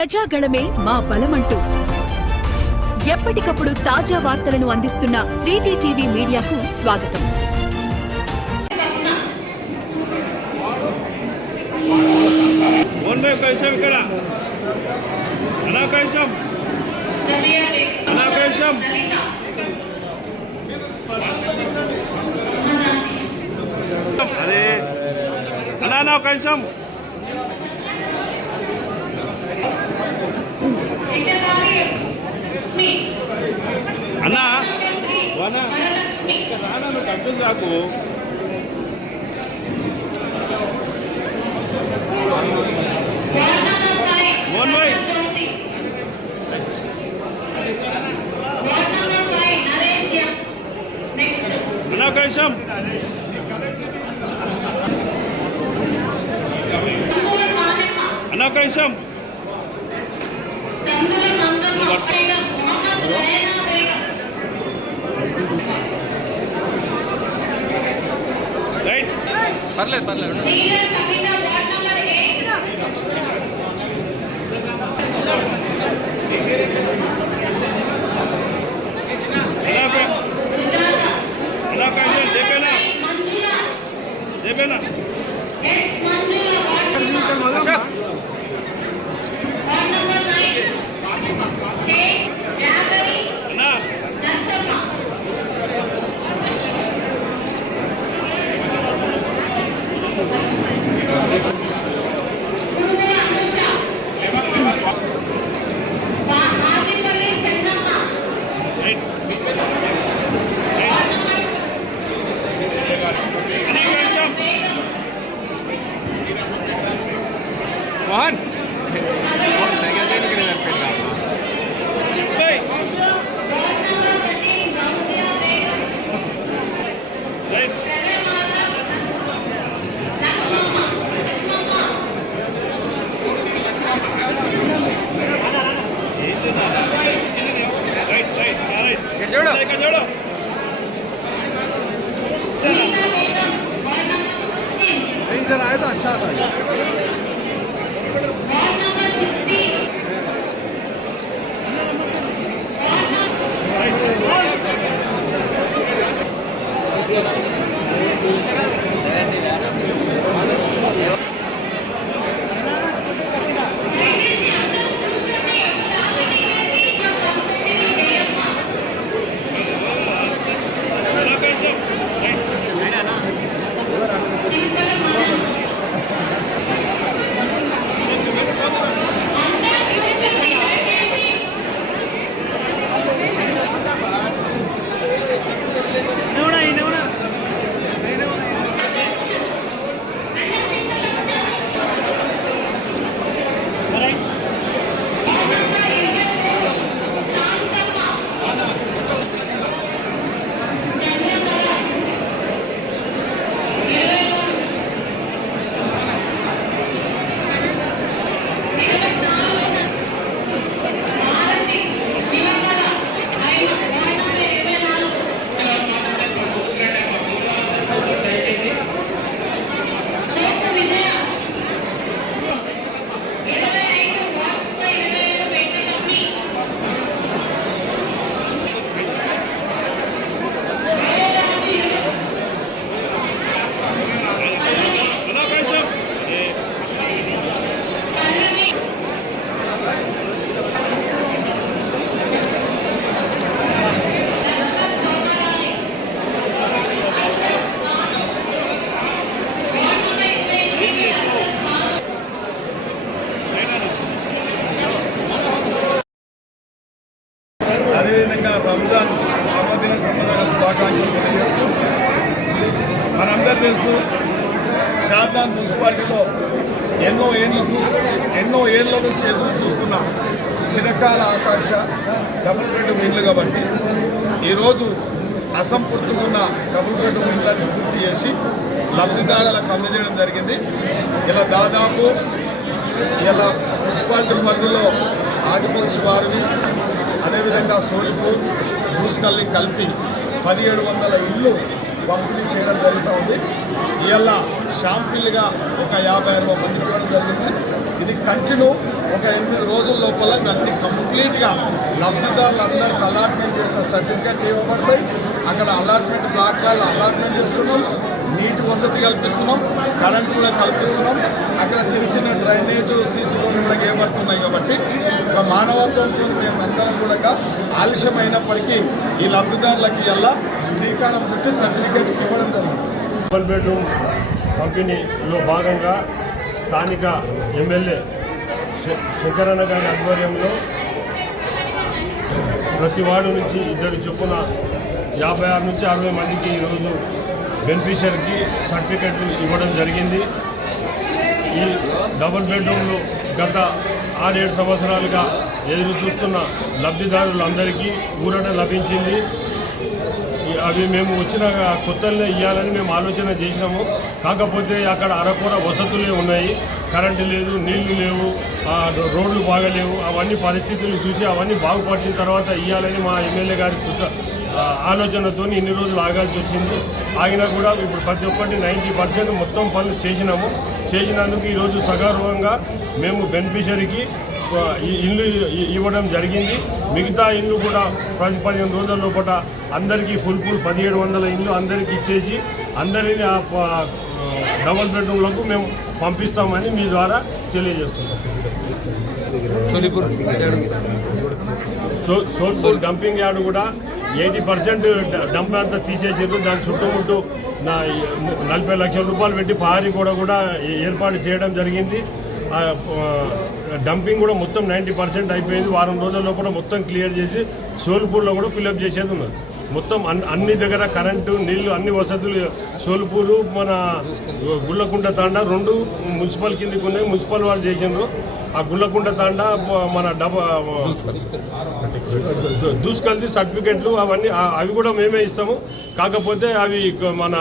ప్రజాగళమే మా బలమంటూ ఎప్పటికప్పుడు తాజా వార్తలను అందిస్తున్న 3T టీవీ మీడియాకు స్వాగతం. అన్నా నువ్వు కన్ఫ్యూజ్ కాకు. మోహన్ భాయ్ అన్నా కైసం అన్నా కైసం రైట్ పర్లేదు పర్లేదు చెప్పేనా మోహన్ చూడు इधर आए तो अच्छा था. అదేవిధంగా రంజాన్ పర్వదిన సందర్భంగా శుభాకాంక్షలు తెలియజేస్తూ మనందరూ తెలుసు షాద్దాన్ మున్సిపాలిటీలో ఎన్నో ఏళ్ల నుంచి ఎదురు చూస్తున్న చిరకాల ఆకాంక్ష డబుల్ బెడ్రూమ్ ఇల్లు కాబట్టి ఈరోజు అసంపూర్తిగా ఉన్న డబుల్ బెడ్రూమ్ ఇళ్ళని పూర్తి చేసి లబ్ధిదారులకు అందజేయడం జరిగింది. ఇలా దాదాపు ఇలా మున్సిపాలిటీ పరిధిలో ఆదిపల్స్ వారిని అదేవిధంగా సోలిపూర్ మూసుకల్ని కలిపి 1700 ఇళ్ళు పంపిణీ చేయడం జరుగుతూ ఉంది. ఇవాళ షాంపిల్గా ఒక 56 మందికి ఇవ్వడం జరిగింది. ఇది కంటిన్యూ ఒక 8 రోజుల లోపల అన్ని కంప్లీట్గా లబ్ధిదారులందరికీ అలాట్మెంట్ చేసిన సర్టిఫికెట్ ఇవ్వబడతాయి. అక్కడ అలాట్మెంట్ బ్లాక్లలో అలాట్మెంట్ చేస్తున్నాం, నీటి వసతి కల్పిస్తున్నాం, కరెంటు కూడా కల్పిస్తున్నాం. అక్కడ చిన్న చిన్న డ్రైనేజ్ సీసీ రోడ్లు కూడా ఏర్పడుతున్నాయి. కాబట్టి ఒక మానవత్వంతో మేమందరం కూడా ఆలస్యమైనప్పటికీ ఈ లబ్ధిదారులకి ఎలా శ్రీకారం చుట్టి సర్టిఫికేట్ ఇవ్వడం జరిగింది. డబుల్ బెడ్రూమ్ పంపిణీలో భాగంగా స్థానిక ఎమ్మెల్యే శంకరన్న గారి ఆధ్వర్యంలో ప్రతి వార్డు నుంచి 2 చొప్పున 56 నుంచి 60 మందికి ఈరోజు బెనిఫిషియరీకి సర్టిఫికెట్లు ఇవ్వడం జరిగింది. ఈ డబుల్ బెడ్రూమ్లు గత 6-7 సంవత్సరాలుగా ఎదురు చూస్తున్న లబ్ధిదారులందరికీ ఊరట లభించింది. అవి మేము వచ్చిన కొత్తలనే ఇవ్వాలని మేము ఆలోచన చేసినాము. కాకపోతే అక్కడ అరకొర వసతులే ఉన్నాయి, కరెంటు లేదు, నీళ్లు లేవు, రోడ్లు బాగలేవు. అవన్నీ పరిస్థితులు చూసి అవన్నీ బాగుపరిచిన తర్వాత ఇవ్వాలని మా ఎమ్మెల్యే గారి ఆలోచనతో ఇన్ని రోజులు ఆగాల్సి వచ్చింది. ఆగినా కూడా ఇప్పుడు ప్రతి ఒక్కటి 90% మొత్తం పనులు చేసినందుకు ఈరోజు సగౌరవంగా మేము బెనిఫిషరీకి ఇల్లు ఇవ్వడం జరిగింది. మిగతా ఇల్లు కూడా 10-15 రోజుల లోపల అందరికీ ఫుల్ 1700 ఇల్లు అందరికీ ఇచ్చేసి అందరినీ డబుల్ బెడ్రూమ్లకు మేము పంపిస్తామని మీ ద్వారా తెలియజేస్తున్నాం. సోల్పూర్ డంపింగ్ యార్డ్ కూడా 80% డంప్ అంతా తీసేసారు. దాని చుట్టుముట్టు 40 లక్షల రూపాయలు పెట్టి ప్రహరీ కూడా ఏర్పాటు చేయడం జరిగింది. డంపింగ్ కూడా మొత్తం 90% అయిపోయింది. వారం రోజుల లోపల మొత్తం క్లియర్ చేసి సోల్పూర్లో కూడా ఫిల్అప్ చేసేది ఉన్నది. మొత్తం అన్ని దగ్గర కరెంటు, నీళ్లు, అన్ని వసతులు సోల్పూరు, మన గుళ్ళకుంట తాండా 2 మున్సిపల్ కిందకి ఉన్నాయి. మున్సిపల్ వాళ్ళు చేసినారు. ఆ గుళ్ళకుంట తాండా మన దూసుకెళ్తే సర్టిఫికెట్లు అవి కూడా మేమే ఇస్తాము. కాకపోతే అవి మన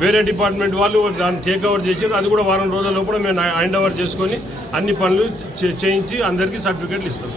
వేరే డిపార్ట్మెంట్ వాళ్ళు దాన్ని టేక్ ఓవర్ చేసారు. అది కూడా వారం రోజుల లోపల మేము హ్యాండ్ ఓవర్ చేసుకొని అన్ని పనులు చేయించి అందరికీ సర్టిఫికెట్లు ఇస్తాం.